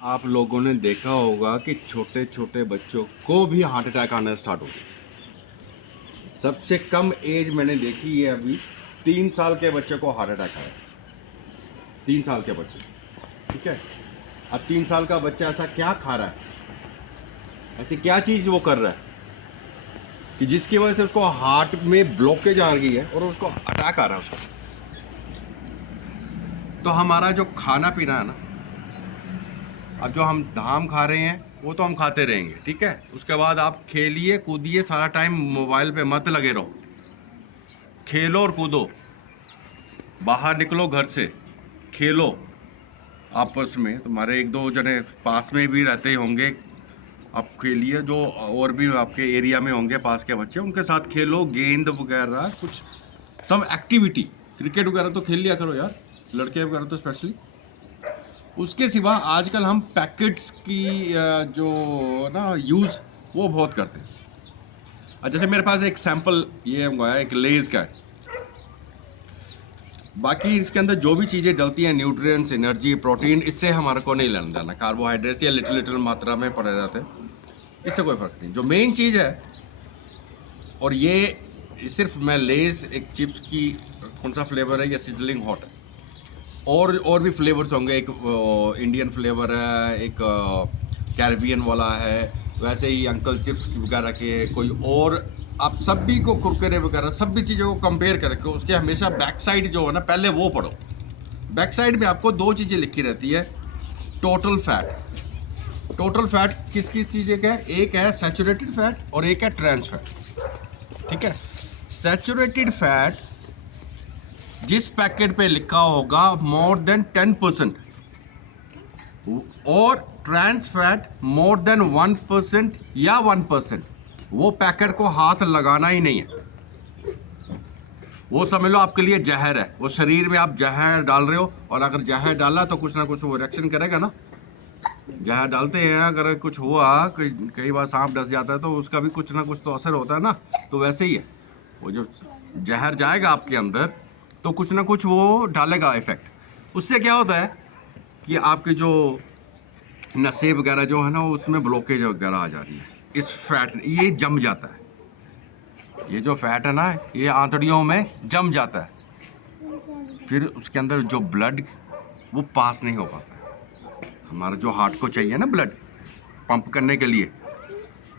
आप लोगों ने देखा होगा कि छोटे छोटे बच्चों को भी हार्ट अटैक आना स्टार्ट हो गया। सबसे कम एज मैंने देखी है अभी 3 साल के बच्चे को हार्ट अटैक आया। 3 साल के बच्चे, ठीक है। अब 3 साल का बच्चा ऐसा क्या खा रहा है, ऐसी क्या चीज़ वो कर रहा है कि जिसकी वजह से उसको हार्ट में ब्लॉकेज आ गई है और उसको अटैक आ रहा है उसको। तो हमारा जो खाना पीना है ना, अब जो हम धाम खा रहे हैं वो तो हम खाते रहेंगे, ठीक है। उसके बाद आप खेलिए कूदिए, सारा टाइम मोबाइल पे मत लगे रहो। खेलो और कूदो, बाहर निकलो घर से, खेलो आपस में। तुम्हारे एक दो जने पास में भी रहते होंगे, आप खेलिए। जो और भी आपके एरिया में होंगे पास के बच्चे, उनके साथ खेलो, गेंद वगैरह कुछ सम एक्टिविटी। क्रिकेट वगैरह तो खेल लिया करो यार, लड़के वगैरह तो स्पेशली। उसके सिवा आजकल हम पैकेट्स की जो ना यूज़ वो बहुत करते हैं। जैसे मेरे पास एक सैंपल ये मंगवाया, एक लेज़ का है। बाकी इसके अंदर जो भी चीज़ें डलती हैं, न्यूट्रिएंट्स, एनर्जी, प्रोटीन, इससे हमारे को नहीं लेना देना। कार्बोहाइड्रेट्स या लिटिल लिटिल मात्रा में पड़े रहते हैं, इससे कोई फ़र्क नहीं। जो मेन चीज़ है, और ये सिर्फ मैं लेज़ एक चिप्स की कौन सा फ्लेवर है, या सिजलिंग हॉट है, और भी फ्लेवर्स होंगे। एक इंडियन फ्लेवर है, एक कैरेबियन वाला है, वैसे ही अंकल चिप्स वगैरह के कोई और। आप सभी को कुरकुरे वगैरह सभी चीज़ों को कंपेयर करके उसके हमेशा बैक साइड जो है ना, पहले वो पढ़ो। बैक साइड में आपको दो चीज़ें लिखी रहती है, टोटल फैट। टोटल फैट किस किस चीज़ें का है, एक है सैचुरेटेड फैट और एक है ट्रांस फैट, ठीक है। सैचुरेटेड फैट जिस पैकेट पे लिखा होगा मोर देन 10%, और ट्रांस फैट मोर देन 1% या 1%, वो पैकेट को हाथ लगाना ही नहीं है। वो समझ लो आपके लिए जहर है। वो शरीर में आप जहर डाल रहे हो, और अगर जहर डाला तो कुछ ना कुछ वो रिएक्शन करेगा ना। जहर डालते हैं, अगर कुछ हुआ, कई बार सांप डस जाता है तो उसका भी कुछ ना कुछ तो असर होता है ना। तो वैसे ही है, वो जो जहर जाएगा आपके अंदर तो कुछ ना कुछ वो डालेगा इफेक्ट। उससे क्या होता है कि आपके जो नसें वगैरह जो है ना, उसमें ब्लॉकेज वगैरह आ जा रही है। इस फैट ये जम जाता है, ये जो फैट है ना, ये आंतड़ियों में जम जाता है। फिर उसके अंदर जो ब्लड वो पास नहीं हो पाता है। हमारा जो हार्ट को चाहिए ना ब्लड पंप करने के लिए,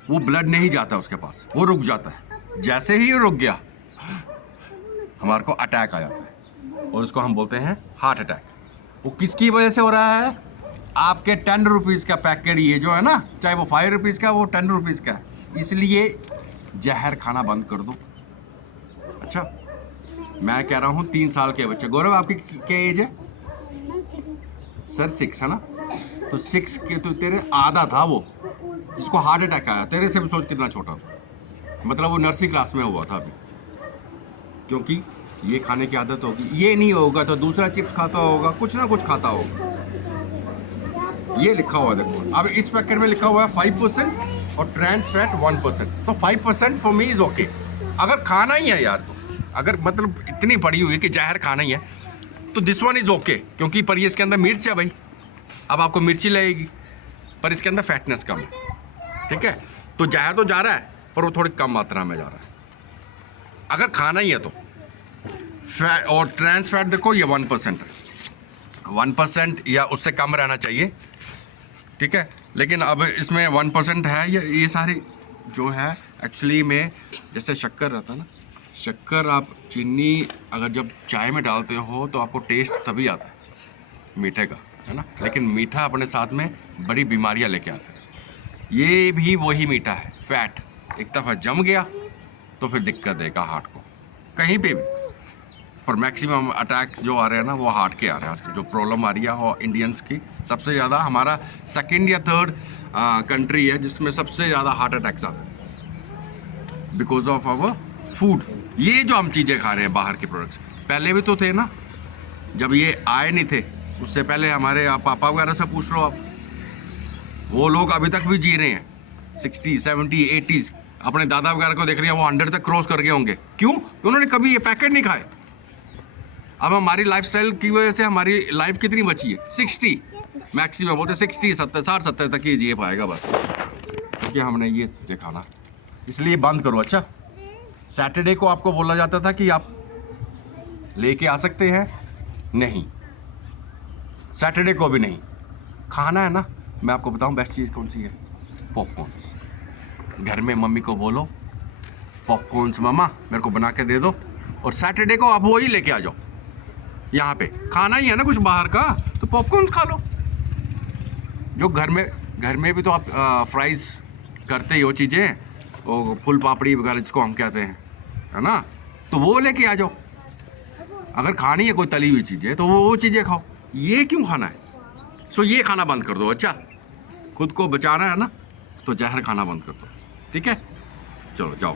वो ब्लड नहीं जाता उसके पास, वो रुक जाता है। जैसे ही रुक गया, हमारे को अटैक आ जाता है, और उसको हम बोलते हैं हार्ट अटैक। वो किसकी वजह से हो रहा है? आपके 10 रुपीज़ का पैकेट ये जो है ना, चाहे वो 5 रुपीज़ का, वो 10 रुपीज़ का है। इसलिए जहर खाना बंद कर दो। अच्छा, मैं कह रहा हूँ 3 साल के बच्चे। गौरव आपकी क्या एज है? सर 6 है ना, तो 6 के तो तेरे आधा था वो जिसको हार्ट अटैक आया। तेरे से भी सोच कितना छोटा था, मतलब वो नर्सरी क्लास में हुआ था अभी। क्योंकि ये खाने की आदत होगी, ये नहीं होगा तो दूसरा चिप्स खाता होगा, कुछ ना कुछ खाता होगा। ये लिखा हुआ है देखो, अब इस पैकेट में लिखा हुआ है 5% और trans fat 1%। So 5% for me is okay. अगर खाना ही है यार, तो अगर मतलब इतनी पड़ी हुई है कि जहर खाना ही है, तो दिस वन इज ओके। क्योंकि पर ये इसके अंदर मिर्च है भाई, अब आपको मिर्ची लगेगी, पर इसके अंदर फैटनेस कम है, ठीक है। तो जहर तो जा रहा है, पर वो थोड़ी कम मात्रा में जा रहा है। अगर खाना ही है तो फैट और ट्रांस फैट देखो, ये 1% है। 1% या उससे कम रहना चाहिए, ठीक है। लेकिन अब इसमें 1% है। ये सारी जो है एक्चुअली में, जैसे शक्कर रहता है ना, शक्कर आप चीनी अगर जब चाय में डालते हो तो आपको टेस्ट तभी आता है मीठे का, है ना। लेकिन मीठा अपने साथ में बड़ी बीमारियां लेके आता है। ये भी वही मीठा है, फैट एक दफ़ा जम गया तो फिर दिक्कत देगा हार्ट को कहीं पे भी। पर मैक्सिमम अटैक जो आ रहे हैं ना, वो हार्ट के आ रहे हैं। आज जो प्रॉब्लम आ रही है और इंडियंस की सबसे ज़्यादा, हमारा 2nd या 3rd कंट्री है जिसमें सबसे ज़्यादा हार्ट अटैक्स आते हैं बिकॉज ऑफ आवर फूड। ये जो हम चीज़ें खा रहे हैं बाहर के प्रोडक्ट्स, पहले भी तो थे ना, जब ये आए नहीं थे उससे पहले हमारे पापा वगैरह से पूछ लो आप, वो लोग अभी तक भी जी रहे हैं 60, 70, 80s। अपने दादा वगैरह को देख रहे हैं, वो 100 तक क्रॉस कर गए होंगे। क्यों? उन्होंने कभी ये पैकेट नहीं खाए। अब हमारी लाइफस्टाइल की वजह से हमारी लाइफ कितनी बची है? 60। मैक्सिमम बोलते 60 70 60 70 तक ही जी पाएगा बस, क्योंकि हमने ये चीज़ें खाना, इसलिए बंद करो। अच्छा, सैटरडे को आपको बोला जाता था कि आप लेके आ सकते हैं, नहीं, सैटरडे को भी नहीं खाना है ना। मैं आपको बताऊं बेस्ट चीज़ कौन सी है, पॉपकॉर्न्स। घर में मम्मी को बोलो पॉपकॉर्न्स मम्मा मेरे को बना के दे दो, और सैटरडे को आप वो ही लेके आ जाओ। यहाँ पे खाना ही है ना कुछ बाहर का, तो पॉपकॉर्न्स खा लो। जो घर में भी तो आप फ्राइज़ करते ही हो चीज़ें, वो फुल पापड़ी वगैरह जिसको हम कहते हैं, है ना, तो वो लेके आ जाओ। अगर खानी है कोई तली हुई चीज़ें तो वो चीज़ें खाओ, ये क्यों खाना है। सो ये खाना बंद कर दो। अच्छा, खुद को बचाना है ना, तो जहर खाना बंद कर दो, ठीक है। चलो जाओ।